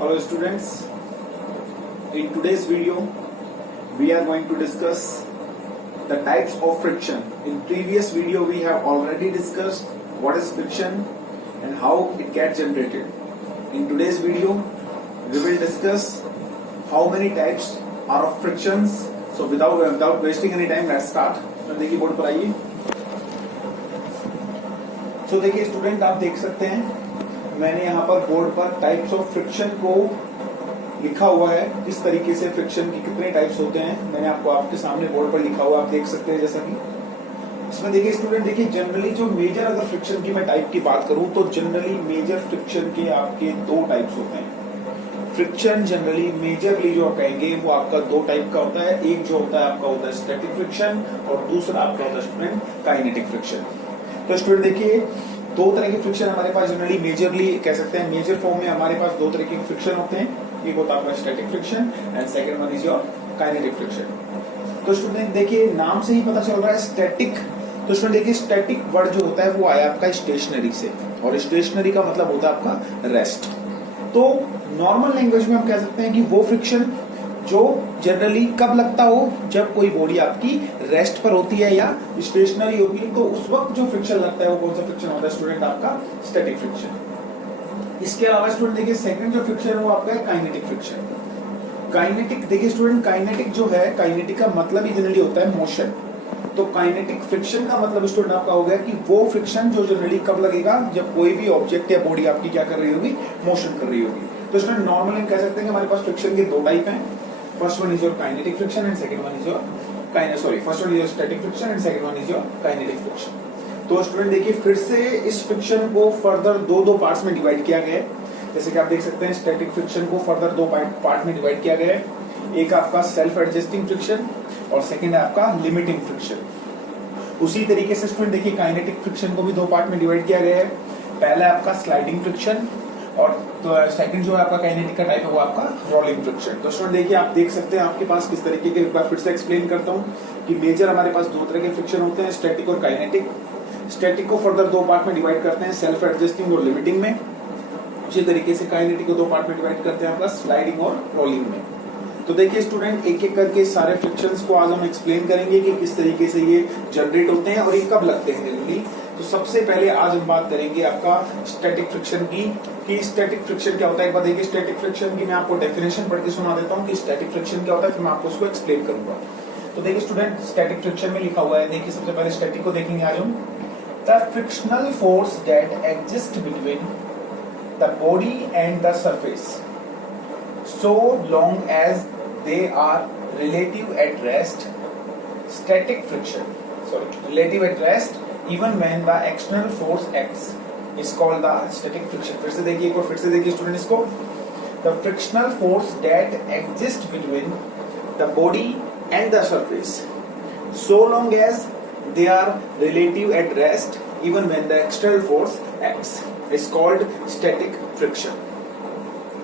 Hello students, in today's video we are going to discuss the types of friction. In previous video we have already discussed what is friction and how it gets generated. In today's video we will discuss how many types are of frictions. So without wasting any time, let's start. तो देखिए board पर आइए. तो देखिए student, आप देख सकते हैं मैंने यहाँ पर बोर्ड पर टाइप्स ऑफ फ्रिक्शन को लिखा हुआ है. किस तरीके से फ्रिक्शन की कितने टाइप्स होते हैं मैंने आपको आपके सामने बोर्ड पर लिखा हुआ आप देख सकते हैं. जैसा कि इसमें देखिए स्टूडेंट, देखिए जनरली जो मेजर अगर फ्रिक्शन की मैं टाइप की बात करूं तो जनरली मेजर फ्रिक्शन के आपके दो टाइप्स होते हैं. फ्रिक्शन जनरली मेजरली जो आप कहेंगे वो आपका दो टाइप का होता है. एक जो होता है आपका होता है स्टैटिक फ्रिक्शन और दूसरा आपका होता है स्टूडेंट काइनेटिक फ्रिक्शन. तो स्टूडेंट देखिए, दो तरह के फ्रिक्शन हमारे पास जनरली मेजरली कह सकते हैं. मेजर फॉर्म में हमारे पास दो तरह के फ्रिक्शन होते हैं. एक होता है आपका static friction and second one is your kinetic friction. तो स्टूडेंट देखिए, नाम से ही पता चल रहा है स्टैटिक. तो स्टूडेंट देखिए, स्टैटिक वर्ड जो होता है वो आया आपका स्टेशनरी से, और स्टेशनरी का मतलब होता है आपका रेस्ट. तो नॉर्मल लैंग्वेज में हम कह सकते हैं कि वो फ्रिक्शन जो जनरली कब लगता हो, जब कोई बॉडी आपकी रेस्ट पर होती है या स्टेशनरी होगी, तो उस वक्त जो फ्रिक्शन लगता है वो कौन सा फ्रिक्शन होता है स्टूडेंट? आपका स्टैटिक फ्रिक्शन. इसके अलावा स्टूडेंट देखिए, सेकंड जो फ्रिक्शन है वो आपका है काइनेटिक फ्रिक्शन. काइनेटिक देखिए स्टूडेंट, काइनेटिक जो है, काइनेटिक का मतलब ही जनरली होता है मोशन. तो काइनेटिक फ्रिक्शन का मतलब स्टूडेंट आपका हो गया कि वो फ्रिक्शन जो जनरली कब लगेगा, जब कोई भी ऑब्जेक्ट या बॉडी आपकी क्या कर रही होगी, मोशन कर रही होगी. तो स्टूडेंट नॉर्मली हम कह सकते हैं कि हमारे पास फ्रिक्शन के दो टाइप हैं. First one is your kinetic friction and second one is your first one is your static friction and second one is your kinetic friction. तो स्टूडेंट देखिए, फिर से इस फ्रिक्शन को फर्दर दो पार्ट्स में डिवाइड किया गया है. जैसे कि आप देख सकते हैं, स्टैटिक फ्रिक्शन को फर्दर दो पार्ट में डिवाइड किया गया है. एक आपका सेल्फ एडजस्टिंग फ्रिक्शन और सेकंड है आपका लिमिटिंग फ्रिक्शन. उसी तरीके से स्टूडेंट देखिए, काइनेटिक फ्रिक्शन को भी दो पार्ट में डिवाइड किया गया है. पहला है आपका स्लाइडिंग फ्रिक्शन और तो सेकंड जो है आपका काइनेटिक का टाइप है वो आपका रोलिंग फ्रिक्शन. तो स्टूडेंट देखिए, आप देख सकते हैं आपके पास किस तरीके के, एक बार फिर से एक्सप्लेन करता हूं कि मेजर हमारे पास दो तरह के फ्रिक्शन होते हैं, स्टैटिक और काइनेटिक. स्टैटिक को फर्दर दो पार्ट में डिवाइड करते हैं, सेल्फ एडजस्टिंग और लिमिटिंग में. उसी तरीके से काइनेटिक को दो पार्ट में डिवाइड करते हैं आपका स्लाइडिंग और रोलिंग में. तो देखिए स्टूडेंट, एक एक करके सारे फ्रिक्शंस को आज हम एक्सप्लेन करेंगे कि किस तरीके से ये जनरेट होते हैं और ये कब लगते हैं जनरली. तो सबसे पहले आज हम बात करेंगे आपका स्टैटिक फ्रिक्शन की, कि स्टैटिक फ्रिक्शन क्या होता है. एक बार देखिए, स्टैटिक फ्रिक्शन की मैं आपको डेफिनेशन पढ़ के सुना देता हूँ कि स्टैटिक फ्रिक्शन क्या होता है, फिर मैं आपको उसको एक्सप्लेन करूंगा. तो देखिए स्टूडेंट, स्टैटिक फ्रिक्शन में लिखा हुआ है, देखिए सबसे पहले स्टैटिक को देखेंगे आज हम. The frictional force that exist between the body and the surface so long as they are relative at rest even when the external force acts is called the static friction. फिर से देखिए, एक बार फिर से देखिए स्टूडेंट इसको. The frictional force that exists between the body and the surface so long as they are relative at rest even when the external force acts is called static friction.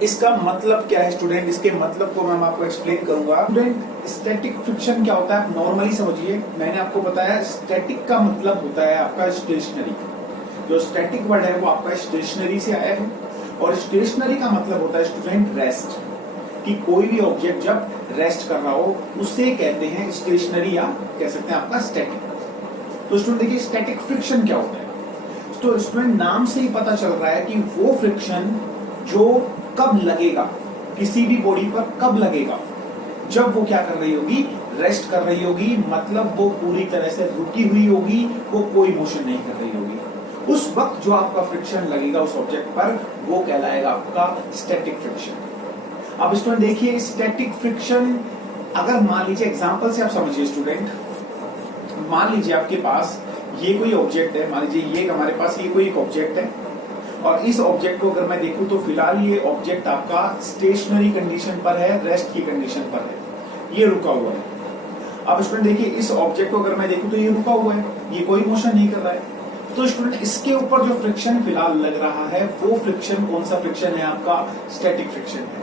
इसका मतलब क्या है स्टूडेंट? इसके मतलब को मैं आपको एक्सप्लेन करूंगा. स्टूडेंट, स्टैटिक फ्रिक्शन क्या होता है आप नॉर्मली समझिए. मैंने आपको बताया स्टैटिक का मतलब होता है आपका स्टेशनरी. जो स्टैटिक वर्ड है वो आपका स्टेशनरी से आया है, और स्टेशनरी का मतलब होता है स्टूडेंट रेस्ट. कि कोई भी ऑब्जेक्ट जब रेस्ट कर रहा हो उससे कहते हैं स्टेशनरी, या कह सकते हैं आपका स्टैटिक. तो स्टूडेंट देखिए, स्टैटिक फ्रिक्शन क्या होता है. तो स्टूडेंट नाम से ही पता चल रहा है कि वो फ्रिक्शन जो कब लगेगा, किसी भी बॉडी पर कब लगेगा, जब वो क्या कर रही होगी, रेस्ट कर रही होगी. मतलब वो पूरी तरह से रुकी हुई होगी, वो कोई मोशन नहीं कर रही होगी. उस वक्त जो आपका फ्रिक्शन लगेगा उस ऑब्जेक्ट पर वो कहलाएगा आपका स्टैटिक फ्रिक्शन. अब स्टूडेंट देखिए, स्टैटिक फ्रिक्शन अगर मान लीजिए एग्जांपल से आप समझिए स्टूडेंट. मान लीजिए आपके पास ये कोई ऑब्जेक्ट है, मान लीजिए ये हमारे पास ये कोई एक ऑब्जेक्ट है, और इस ऑब्जेक्ट को अगर मैं देखूं तो फिलहाल ये ऑब्जेक्ट आपका स्टेशनरी कंडीशन पर है, रेस्ट की कंडीशन पर है, ये रुका हुआ है. अब स्टूडेंट देखिए, इस ऑब्जेक्ट को अगर मैं देखूं तो ये रुका हुआ है, ये कोई मोशन नहीं कर रहा है. तो स्टूडेंट इसके ऊपर जो फ्रिक्शन फिलहाल लग रहा है वो फ्रिक्शन कौन सा फ्रिक्शन है? आपका स्टैटिक फ्रिक्शन है.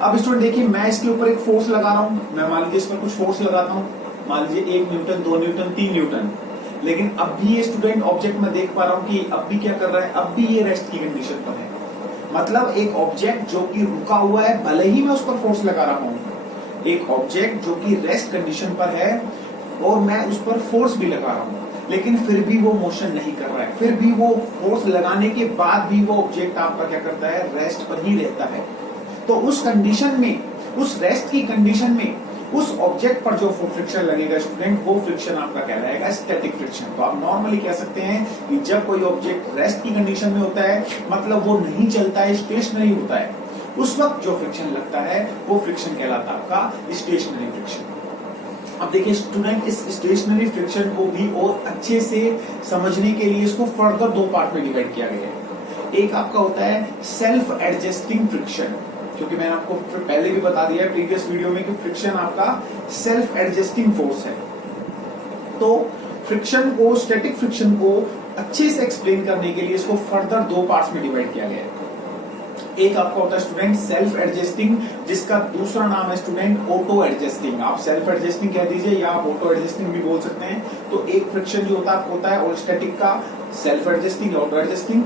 अब स्टूडेंट देखिए, मैं इसके ऊपर एक फोर्स लगा रहा हूं. मैं मान लीजिए इस पर कुछ फोर्स लगाता हूं, मान लीजिए 1 न्यूटन, 2 न्यूटन, 3 न्यूटन. लेकिन अब भी ये स्टूडेंट ऑब्जेक्ट में देख पा रहा हूं कि अब भी क्या कर रहा है, अब भी ये रेस्ट की कंडीशन पर है. मतलब एक ऑब्जेक्ट जो कि रुका हुआ है, भले ही मैं उस पर फोर्स लगा रहा हूं, एक ऑब्जेक्ट जो कि रेस्ट कंडीशन पर है और मैं उस पर फोर्स भी लगा रहा हूं, लेकिन फिर भी वो मोशन नहीं कर रहा है, फिर भी वो फोर्स लगाने के बाद भी वो ऑब्जेक्ट आपका क्या करता है, रेस्ट पर ही रहता है। तो उस कंडीशन में, उस रेस्ट की कंडीशन में उस ऑब्जेक्ट पर जो फ्रिक्शन लगेगा स्टूडेंट, वो फ्रिक्शन आपका कहलाएगा स्टैटिक फ्रिक्शन। तो आप नॉर्मली कह सकते हैं कि जब कोई ऑब्जेक्ट रेस्ट की कंडीशन में होता है, मतलब वो नहीं चलता है, स्टेशनरी होता है, उस वक्त जो फ्रिक्शन लगता है वो फ्रिक्शन कहलाता है आपका स्टेशनरी फ्रिक्शन। अब देखिए स्टूडेंट, इस स्टेशनरी फ्रिक्शन को भी और अच्छे से समझने के लिए इसको फर्दर दो पार्ट में डिवाइड किया गया है। एक आपका होता है सेल्फ एडजस्टिंग फ्रिक्शन, क्योंकि मैंने आपको पहले भी बता दिया है प्रीवियस वीडियो में कि फ्रिक्शन आपका सेल्फ एडजस्टिंग फोर्स है। तो फ्रिक्शन को, स्टैटिक फ्रिक्शन को अच्छे से एक्सप्लेन करने के लिए इसको फर्दर दो पार्ट्स में डिवाइड किया गया है। एक आपका होता है स्टूडेंट सेल्फ एडजस्टिंग, जिसका दूसरा नाम है स्टूडेंट ऑटो एडजस्टिंग। आप सेल्फ एडजस्टिंग कह दीजिए या आप ऑटो एडजस्टिंग भी बोल सकते हैं। तो एक फ्रिक्शन जो होता है और स्टैटिक का सेल्फ एडजस्टिंग, ऑटो एडजस्टिंग,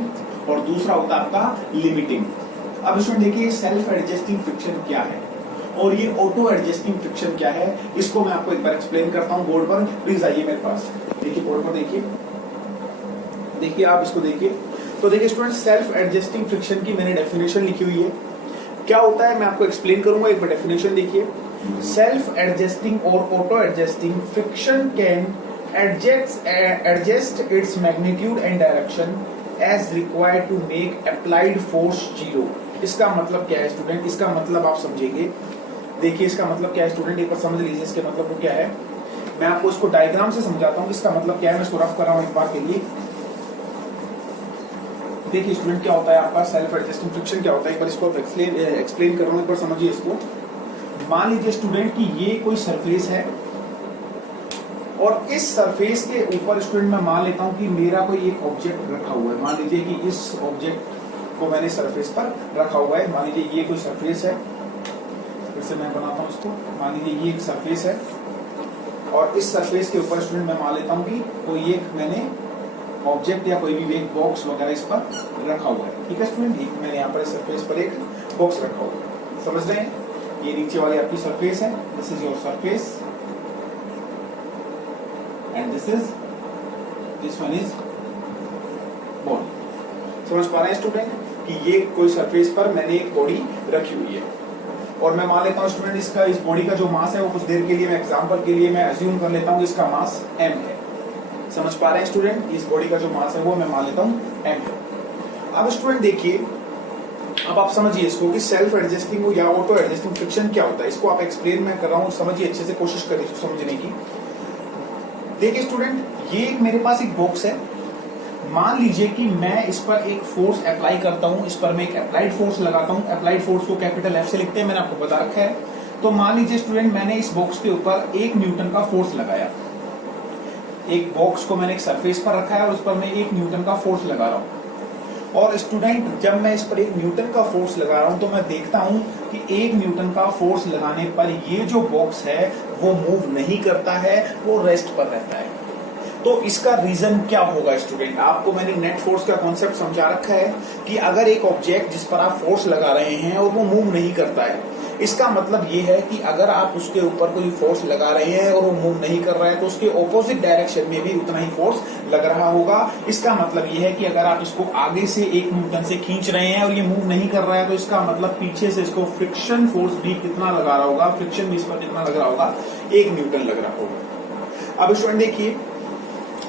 और दूसरा होता है आपका लिमिटिंग। अब इसमें देखिए सेल्फ एडजस्टिंग फ्रिक्शन क्या है और ये ऑटो एडजस्टिंग फ्रिक्शन क्या है, इसको मैं आपको एक बार एक्सप्लेन करता हूं बोर्ड पर। प्लीज आइए मेरे पास, देखिए बोर्ड पर देखिए आप इसको देखिए। तो देखिए स्टूडेंट, सेल्फ एडजस्टिंग फ्रिक्शन की मैंने डेफिनेशन लिखी हुई है। क्या होता है मैं आपको एक्सप्लेन करूंगा, एक बार डेफिनेशन देखिए। सेल्फ एडजस्टिंग और auto adjusting friction can adjust its magnitude and direction as required to make applied force zero. इसका मतलब क्या है स्टूडेंट, इसका मतलब आप समझेंगे। देखिए इसका मतलब क्या है स्टूडेंट, एक बार समझ लीजिए इसके मतलब को क्या है। मैं आपको इसको डायग्राम से समझाता हूँ इसका मतलब क्या है। मैं इसको रफ कर रहा हूँ एक बार के लिए। देखिए स्टूडेंट, क्या होता है आपका सेल्फ एडजस्टिंग फ्रिक्शन क्या होता है, एक बार इसको एक्सप्लेन कर रहा हूँ, एक बार समझिए इसको। मान लीजिए स्टूडेंट कि ये कोई सरफेस है और इस सरफेस के ऊपर स्टूडेंट मैं मान लेता हूँ कि मेरा कोई एक ऑब्जेक्ट रखा हुआ है। मान लीजिए कि इस ऑब्जेक्ट को मैंने सरफेस पर रखा हुआ है। मान लीजिए ये कोई सरफेस है, फिर से मैं बनाता हूँ इसको। मान लीजिए ये एक सरफेस है और इस सरफेस के ऊपर स्टूडेंट मैं मान लेता हूँ कि कोई एक मैंने ऑब्जेक्ट या कोई भी एक बॉक्स वगैरह इस पर रखा हुआ है। ठीक है स्टूडेंट, मैंने यहाँ पर सरफेस पर एक बॉक्स रखा हुआ है, समझ रहे हैं। ये नीचे वाली आपकी सरफेस है, this is your surface and this one is body. समझ पा रहे हैं स्टूडेंट कि ये कोई सरफेस पर मैंने एक बॉडी रखी हुई है और मैं मान लेता हूँ स्टूडेंट इसका, इस बॉडी का जो मास है वो कुछ देर के लिए, मैं एग्जांपल के लिए मैं अज्यूम कर लेता हूँ इसका मास m है। समझ पा रहे हैं स्टूडेंट, इस बॉडी का जो मास है वो मैं मान लेता हूँ m है। अब स्टूडेंट देखिए, अब आप समझिए इसको कि सेल्फ एडजस्टिंग या ऑटो एडजस्टिंग फ्रिक्शन क्या होता है। इसको आप एक्सप्लेन मैं कर रहा हूँ, समझिए अच्छे से, कोशिश करिए समझने की। देखिए स्टूडेंट, ये मेरे पास एक बॉक्स है। मान लीजिए कि मैं इस पर एक फोर्स अप्लाई करता हूं, इस पर मैं एक अप्लाइड फोर्स लगाता हूं। अप्लाइड फोर्स को कैपिटल F से लिखते हैं, मैंने आपको बता रखा है। तो मान लीजिए स्टूडेंट, मैंने इस बॉक्स के ऊपर 1 न्यूटन का फोर्स लगाया। एक बॉक्स को मैंने एक सरफेस पर रखा है और उस पर मैं 1 न्यूटन का फोर्स लगा रहा हूं। और स्टूडेंट, जब मैं इस पर 1 न्यूटन का फोर्स लगा रहा हूं तो मैं देखता हूं कि 1 न्यूटन का फोर्स लगाने पर ये जो बॉक्स है वो मूव नहीं करता है, वो रेस्ट पर रहता है। तो इसका रीजन क्या होगा स्टूडेंट, आपको मैंने नेट फोर्स का कॉन्सेप्ट समझा रखा है कि अगर एक ऑब्जेक्ट जिस पर आप फोर्स लगा रहे हैं और वो मूव नहीं करता है, इसका मतलब ये है कि अगर आप उसके ऊपर कोई फोर्स लगा रहे हैं और वो मूव नहीं कर रहा है तो उसके ऑपोजिट डायरेक्शन में भी उतना ही फोर्स लग रहा होगा। इसका मतलब ये है कि अगर आप इसको आगे से 1 न्यूटन से खींच रहे हैं और ये मूव नहीं कर रहा है तो इसका मतलब पीछे से इसको फ्रिक्शन फोर्स भी कितना लगा रहा होगा, फ्रिक्शन भी इस पर कितना लग रहा होगा, 1 न्यूटन लग रहा होगा। अब स्टूडेंट देखिए,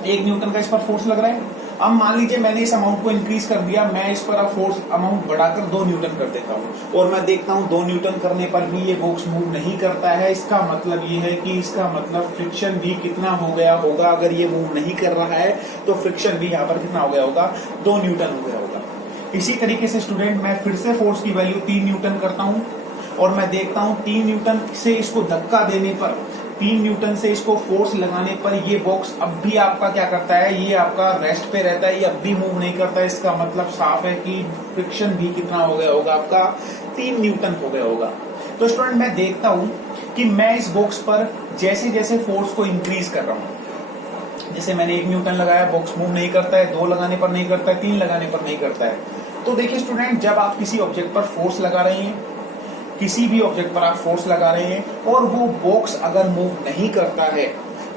1 न्यूटन का इस पर फोर्स लग रहा है। अब मान लीजिए मैंने इस अमाउंट को इंक्रीज कर दिया, मैं इस पर अब फोर्स अमाउंट बढ़ाकर 2 न्यूटन कर देता हूँ और मैं देखता हूँ 2 न्यूटन करने पर भी ये बॉक्स मूव नहीं करता है। इसका मतलब ये है कि इसका मतलब फ्रिक्शन भी कितना हो गया होगा, अगर ये मूव नहीं कर रहा है तो फ्रिक्शन भी यहाँ पर कितना हो गया होगा, 2 न्यूटन हो गया होगा। इसी तरीके से स्टूडेंट, मैं फिर से फोर्स की वैल्यू 3 न्यूटन करता हूँ और मैं देखता हूँ 3 न्यूटन से इसको धक्का देने पर, 3 न्यूटन से इसको फोर्स लगाने पर ये बॉक्स अब भी आपका क्या करता है, ये आपका रेस्ट पे रहता है, ये अब भी मूव नहीं करता है। इसका मतलब साफ है कि फ्रिक्शन भी कितना हो गया होगा, आपका 3 न्यूटन हो गया होगा। तो स्टूडेंट, मैं देखता हूं कि मैं इस बॉक्स पर जैसे जैसे फोर्स को इंक्रीज कर रहा हूं, जैसे मैंने 1 न्यूटन लगाया, बॉक्स मूव नहीं करता है, 2 लगाने पर नहीं करता है, 3 लगाने पर नहीं करता है। तो देखिए स्टूडेंट, जब आप किसी ऑब्जेक्ट पर फोर्स लगा रहे हैं, किसी भी ऑब्जेक्ट पर आप फोर्स लगा रहे हैं और वो बॉक्स अगर मूव नहीं करता है,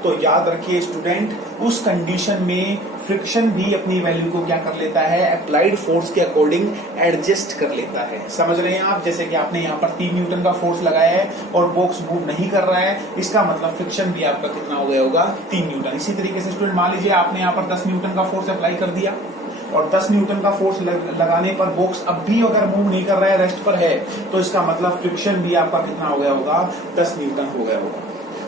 तो याद रखिए स्टूडेंट, उस कंडीशन में फ्रिक्शन भी अपनी वैल्यू को क्या कर लेता है, अप्लाइड फोर्स के अकॉर्डिंग एडजस्ट कर लेता है। समझ रहे हैं आप? जैसे कि आपने यहाँ पर 3 न्यूटन का फोर्स लगाया है और बॉक्स मूव नहीं कर रहा है, इसका मतलब फ्रिक्शन भी आपका कितना हो गया होगा, 3 न्यूटन। इसी तरीके से स्टूडेंट, मान लीजिए आपने यहाँ पर 10 न्यूटन का फोर्स अप्लाई कर दिया और 10 न्यूटन का फोर्स लगाने पर बॉक्स अब भी अगर मूव नहीं कर रहा है, रेस्ट पर है, तो इसका मतलब फ्रिक्शन भी आपका कितना हो गया होगा, 10 न्यूटन हो गया होगा।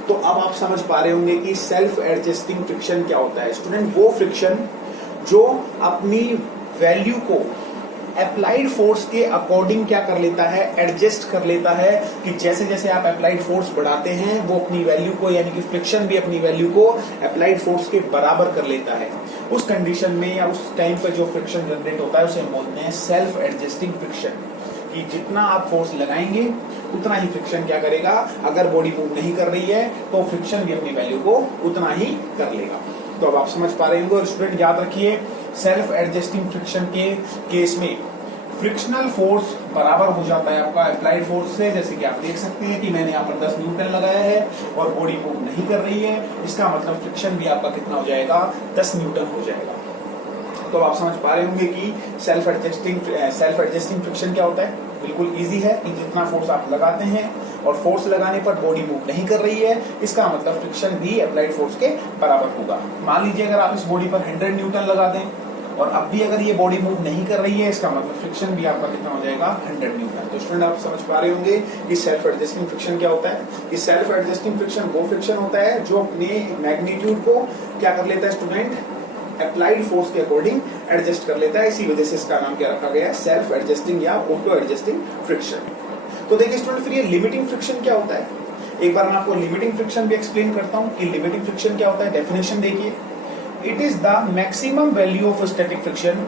तो अब आप समझ पा रहे होंगे कि सेल्फ एडजस्टिंग फ्रिक्शन क्या होता है। स्टूडेंट, वो फ्रिक्शन जो अपनी वैल्यू को अप्लाइड फोर्स के अकॉर्डिंग क्या कर लेता है, एडजस्ट कर लेता है, कि जैसे जैसे आप अप्लाइड फोर्स बढ़ाते हैं वो अपनी वैल्यू को, यानी कि फ्रिक्शन भी अपनी वैल्यू को अप्लाइड फोर्स के बराबर कर लेता है। उस कंडीशन में या उस टाइम पर जो फ्रिक्शन जनरेट होता है उसे हम बोलते हैं सेल्फ एडजस्टिंग फ्रिक्शन, कि जितना आप फोर्स लगाएंगे उतना ही फ्रिक्शन क्या करेगा, अगर बॉडी मूव नहीं कर रही है तो फ्रिक्शन भी अपनी वैल्यू को उतना ही कर लेगा। तो अब आप समझ पा रहे होंगे। और स्टूडेंट याद रखिए, सेल्फ एडजस्टिंग फ्रिक्शन के केस में फ्रिक्शनल फोर्स बराबर हो जाता है आपका अप्लाइड फोर्स से। जैसे कि आप देख सकते हैं कि मैंने यहाँ पर 10 न्यूटन लगाया है और बॉडी मूव नहीं कर रही है, इसका मतलब फ्रिक्शन भी आपका कितना हो जाएगा, 10 न्यूटन हो जाएगा। तो आप समझ पा रहे होंगे कि सेल्फ एडजस्टिंग फ्रिक्शन क्या होता है। बिल्कुल इजी है कि जितना फोर्स आप लगाते हैं और फोर्स लगाने पर बॉडी मूव नहीं कर रही है, इसका मतलब फ्रिक्शन भी अप्लाइड फोर्स के बराबर होगा। मान लीजिए अगर आप इस बॉडी पर 100 न्यूटन लगा दें और अब भी अगर ये बॉडी मूव नहीं कर रही है, इसका मतलब फ्रिक्शन भी आपका कितना हो जाएगा, 100 न्यूटन। तो स्टूडेंट आप समझ पा रहे होंगे कि सेल्फ एडजस्टिंग फ्रिक्शन क्या होता है। कि सेल्फ एडजस्टिंग फ्रिक्शन वो फ्रिक्शन होता है जो अपने मैग्नीट्यूड को क्या कर लेता है स्टूडेंट, अप्लाइड फोर्स के अकॉर्डिंग एडजस्ट कर लेता है। इसी वजह से इसका नाम क्या रखा गया है, सेल्फ एडजस्टिंग या ऑटो एडजस्टिंग फ्रिक्शन। तो देखिए स्टूडेंट, फिर ये लिमिटिंग फ्रिक्शन क्या होता है। एक बार मैं आपको लिमिटिंग फ्रिक्शन भी एक्सप्लेन करता हूं कि लिमिटिंग फ्रिक्शन क्या होता है। डेफिनेशन देखिए, it is the maximum value of static friction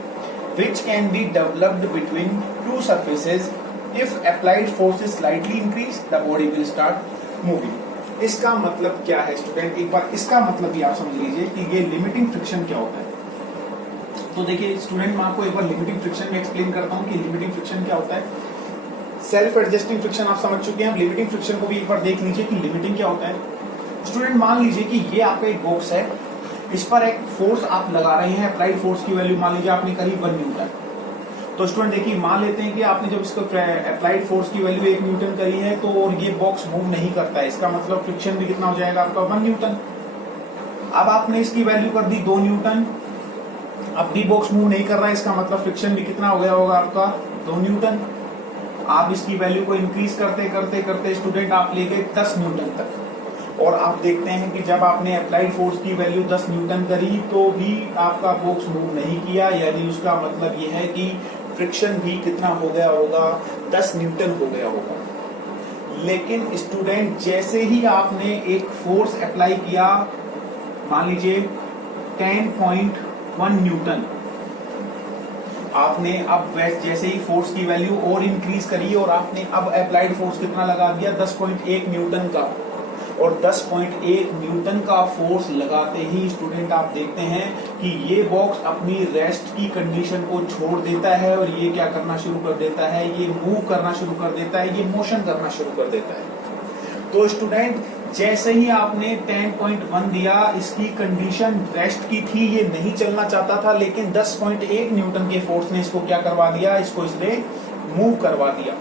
which can be developed between two surfaces. If applied force is slightly increased, the body will start moving. इसका मतलब क्या है स्टूडेंट, एक बार इसका मतलब भी आप समझ लीजिए कि ये लिमिटिंग फ्रिक्शन क्या होता है। तो देखिए स्टूडेंट, मैं आपको एक बार लिमिटिंग फ्रिक्शन में एक्सप्लेन करता हूं कि लिमिटिंग फ्रिक्शन क्या होता है। सेल्फ एडजस्टिंग फ्रिक्शन आप समझ चुके हैं, अब लिमिटिंग फ्रिक्शन को भी एक बार देख लीजिए कि लिमिटिंग क्या होता है। स्टूडेंट, मान लीजिए कि ये आपका एक बॉक्स है, इस पर एक फोर्स आप लगा रहे हैं, अप्लाइड फोर्स की वैल्यू मान लीजिए आपने करी 1 न्यूटन। तो स्टूडेंट देखिए, मान लेते हैं कि आपने जब इसको अप्लाइड फोर्स की वैल्यू 1 न्यूटन करी है तो और ये बॉक्स मूव नहीं करता है, इसका मतलब फ्रिक्शन भी कितना हो जाएगा आपका, 1 न्यूटन। अब आपने इसकी वैल्यू कर दी 2 न्यूटन, अब भी बॉक्स मूव नहीं कर रहा है, इसका मतलब फ्रिक्शन भी कितना हो गया होगा आपका, 2 न्यूटन। आप इसकी वैल्यू को इंक्रीज करते करते करते स्टूडेंट आप ले गए 10 न्यूटन तक, और आप देखते हैं कि जब आपने अप्लाइड फोर्स की वैल्यू 10 न्यूटन करी तो भी आपका बॉक्स मूव नहीं किया, यानी उसका मतलब ये है कि फ्रिक्शन भी कितना हो गया होगा, 10 न्यूटन हो गया होगा। लेकिन स्टूडेंट, जैसे ही आपने एक फोर्स अप्लाई किया, मान लीजिए 10.1 न्यूटन, आपने अब जैसे ही फोर्स की वैल्यू और इंक्रीज करी और आपने अब अप्लाइड फोर्स कितना लगा दिया, 10.1 न्यूटन का, और 10.1 न्यूटन का फोर्स लगाते ही स्टूडेंट आप देखते हैं कि ये बॉक्स अपनी रेस्ट की कंडीशन को छोड़ देता है और ये क्या करना शुरू कर देता है, ये मूव करना शुरू कर देता है, ये मोशन करना शुरू कर देता है। तो स्टूडेंट, जैसे ही आपने 10.1 दिया, इसकी कंडीशन रेस्ट की थी, ये नहीं चलना चाहता था, लेकिन 10.1 न्यूटन के फोर्स ने इसको क्या करवा दिया, इसको इसने मूव करवा दिया।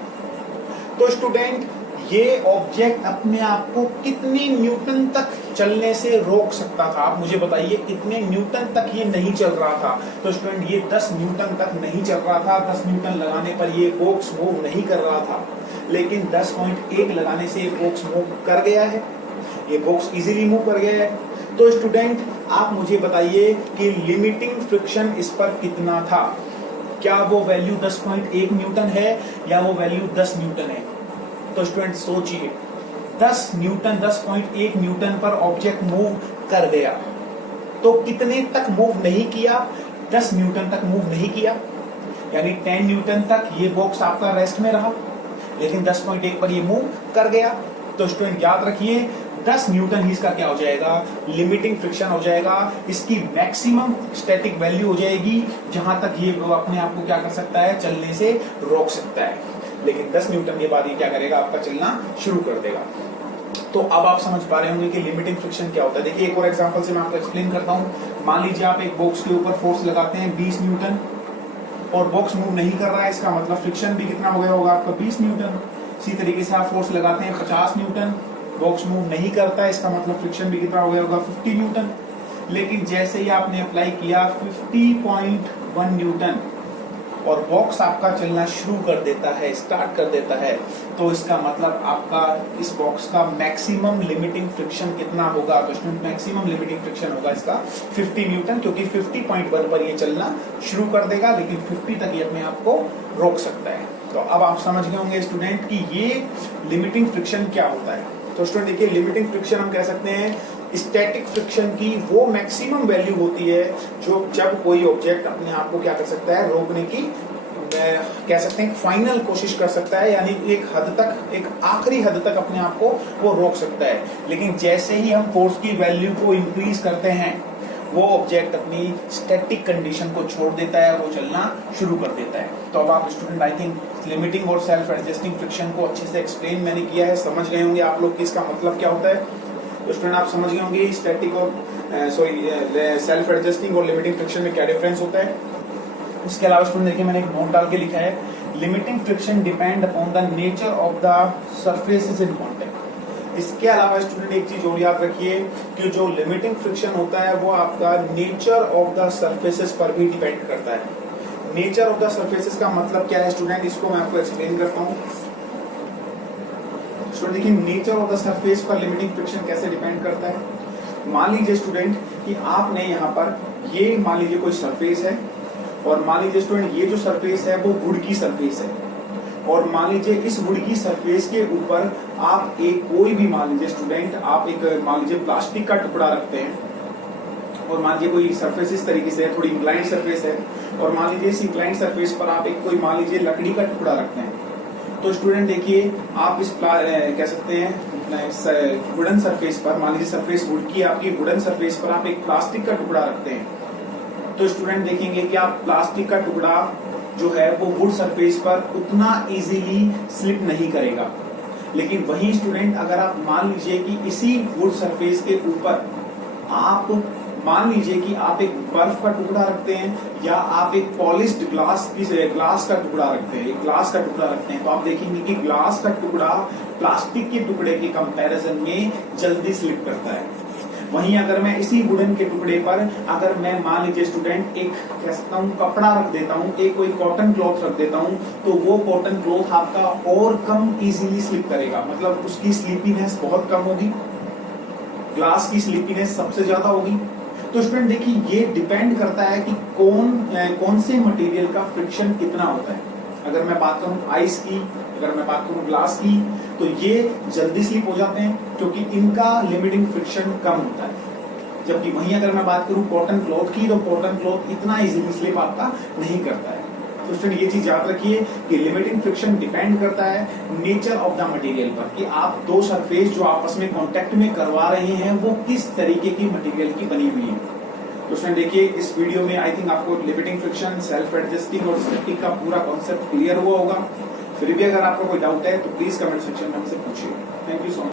तो स्टूडेंट, ये ऑब्जेक्ट अपने आप को कितनी न्यूटन तक चलने से रोक सकता था, आप मुझे बताइए, कितने न्यूटन तक ये नहीं चल रहा था। तो स्टूडेंट, ये 10 न्यूटन तक नहीं चल रहा था, 10 न्यूटन लगाने पर ये बॉक्स मूव नहीं कर रहा था, लेकिन 10.1 लगाने से ये बॉक्स मूव कर गया है, ये बॉक्स इजीली मूव कर गया है। तो स्टूडेंट, आप मुझे बताइए कि लिमिटिंग फ्रिक्शन इस पर कितना था, क्या वो वैल्यू 10.1 न्यूटन है या वो वैल्यू 10 न्यूटन है। तो स्टूडेंट सोचिए, 10 न्यूटन, 10.1 न्यूटन पर ऑब्जेक्ट मूव कर गया, तो कितने तक मूव नहीं किया, 10 न्यूटन तक मूव नहीं किया, यानी 10 न्यूटन तक ये बॉक्स आपका रेस्ट में रहा, लेकिन 10.1 पर ये मूव कर गया। तो स्टूडेंट याद रखिए, 10 न्यूटन ही इसका क्या हो जाएगा, लिमिटिंग फ्रिक्शन हो जाएगा। इसकी मैक्सिमम स्टैटिक वैल्यू हो जाएगी जहां तक ये अपने आप को क्या कर सकता है, चलने से रोक सकता है। लेकिन 10 न्यूटन के बाद ये क्या करेगा, आपका चलना शुरू कर देगा। तो अब आप समझ पा रहे होंगे कि लिमिटिंग फ्रिक्शन क्या होता है। देखिए एक और एग्जांपल से मैं आपको एक्सप्लेन करता हूं। मान लीजिए आप एक बॉक्स के ऊपर फोर्स लगाते हैं 20 न्यूटन और बॉक्स मूव नहीं कर रहा है, इसका मतलब फ्रिक्शन भी कितना हो गया होगा आपका 20 न्यूटन। इसी तरीके से आप फोर्स लगाते हैं 50 न्यूटन, बॉक्स मूव नहीं करता है, इसका मतलब फ्रिक्शन भी कितना हो गया होगा 50 न्यूटन। लेकिन जैसे ही आपने अप्लाई किया 50.1 न्यूटन और बॉक्स आपका चलना शुरू कर देता है, स्टार्ट कर देता है, तो इसका मतलब आपका इस बॉक्स का मैक्सिमम लिमिटिंग फ्रिक्शन कितना होगा, तो स्टूडेंट मैक्सिमम लिमिटिंग फ्रिक्शन होगा इसका 50 न्यूटन, क्योंकि 50.1 पर ये चलना शुरू कर देगा, लेकिन 50 तक ये अपने आप को रोक सकता है। तो अब आप समझ गए होंगे स्टूडेंट कि ये लिमिटिंग फ्रिक्शन क्या होता है। तो स्टूडेंट देखिए, लिमिटिंग फ्रिक्शन हम कह सकते हैं स्टैटिक फ्रिक्शन की वो मैक्सिमम वैल्यू होती है जो जब कोई ऑब्जेक्ट अपने आप को क्या कर सकता है, रोकने की कह सकते हैं फाइनल कोशिश कर सकता है, यानी एक हद तक, एक आखिरी हद तक अपने आप को वो रोक सकता है। लेकिन जैसे ही हम फोर्स की वैल्यू को इंक्रीज करते हैं, वो ऑब्जेक्ट अपनी स्टैटिक कंडीशन को छोड़ देता है और वो चलना शुरू कर देता है। तो अब आप स्टूडेंट आई थिंक लिमिटिंग और सेल्फ एडजस्टिंग फ्रिक्शन को अच्छे से एक्सप्लेन मैंने किया है, समझ गए होंगे आप लोग कि इसका मतलब क्या होता है। तो स्टूडेंट आप समझ गए होंगे स्टैटिक और सेल्फ एडजस्टिंग और लिमिटिंग फ्रिक्शन में क्या डिफरेंस होता है। इसके अलावा स्टूडेंट देखिए, मैंने एक नोट डाल के लिखा है, limiting friction depend upon the nature of the surfaces in contact. इसके अलावा स्टूडेंट एक चीज और याद रखिए कि जो लिमिटिंग फ्रिक्शन होता है वो आपका नेचर ऑफ द सरफेसेस पर भी डिपेंड करता है। नेचर ऑफ द सरफेसेस का मतलब क्या है स्टूडेंट, इसको मैं आपको एक्सप्लेन करता हूँ। स्टूडेंट देखिए, नेचर ऑफ द सरफेस पर लिमिटिंग फ्रिक्शन कैसे डिपेंड करता है। मान लीजिए स्टूडेंट कि आपने यहाँ पर ये मान लीजिए कोई सरफेस है, और मान लीजिए स्टूडेंट ये जो सरफेस है वो वुड की सरफेस है, और मान लीजिए इस वुड की सरफेस के ऊपर आप एक कोई भी मान लीजिए स्टूडेंट आप एक मान लीजिए प्लास्टिक का टुकड़ा रखते हैं, और मान लीजिए कोई सरफेस इस तरीके से है, थोड़ी इंक्लाइंड सरफेस है, और मान लीजिए इस इंक्लाइंड सरफेस पर आप एक कोई मान लीजिए लकड़ी का टुकड़ा रखते हैं। तो स्टूडेंट देखिए, आप इस कह सकते हैं वुडन सरफेस पर, मान लीजिए सरफेस वुड की, आपकी वुडन सरफेस पर आप एक प्लास्टिक का टुकड़ा रखते हैं। तो स्टूडेंट देखेंगे कि आप प्लास्टिक का टुकड़ा जो है वो वुड सरफेस पर उतना इजीली स्लिप नहीं करेगा। लेकिन वही स्टूडेंट अगर आप मान लीजिए कि इसी वुड सरफेस के ऊपर आप मान लीजिए कि आप एक बर्फ का टुकड़ा रखते हैं, या आप एक पॉलिश्ड ग्लास का टुकड़ा रखते हैं, एक ग्लास का टुकड़ा रखते हैं, तो आप देखेंगे कि ग्लास का टुकड़ा प्लास्टिक के टुकड़े के कंपैरिजन में जल्दी स्लिप करता है। वहीं अगर मैं इसी वुडन के टुकड़े पर अगर मैं मान लीजिए स्टूडेंट एक कह सकता हूँ कपड़ा रख देता हूँ, एक कोई कॉटन क्लॉथ रख देता हूँ, तो वो कॉटन क्लॉथ आपका और कम इजीली स्लिप करेगा, मतलब उसकी स्लीपीनेस बहुत कम होगी, ग्लास की स्लीपीनेस सबसे ज्यादा होगी। तो स्टूडेंट देखिए, ये डिपेंड करता है कि कौन से मटेरियल का फ्रिक्शन कितना होता है। अगर मैं बात करूं आइस की, अगर मैं बात करूं ग्लास की, तो ये जल्दी स्लिप हो जाते हैं क्योंकि इनका लिमिटिंग फ्रिक्शन कम होता है। जबकि वहीं अगर मैं बात करूं कॉटन क्लॉथ की, तो कॉटन क्लॉथ इतना इजीली स्लिप आपका नहीं करता है। तो स्टूडेंट ये चीज याद रखिए कि लिमिटिंग फ्रिक्शन डिपेंड करता है नेचर ऑफ द मटेरियल पर, कि आप दो सरफेस जो आपस में कांटेक्ट में करवा रहे हैं वो किस तरीके की मटेरियल की बनी हुई है। तो स्टूडेंट देखिए, इस वीडियो में आई थिंक आपको लिमिटिंग फ्रिक्शन, सेल्फ एडजस्टिंग और स्टैटिक का पूरा कॉन्सेप्ट क्लियर हुआ होगा। फिर भी अगर आपको कोई डाउट है तो प्लीज कमेंट सेक्शन में हमसे पूछिए। Thank you so much.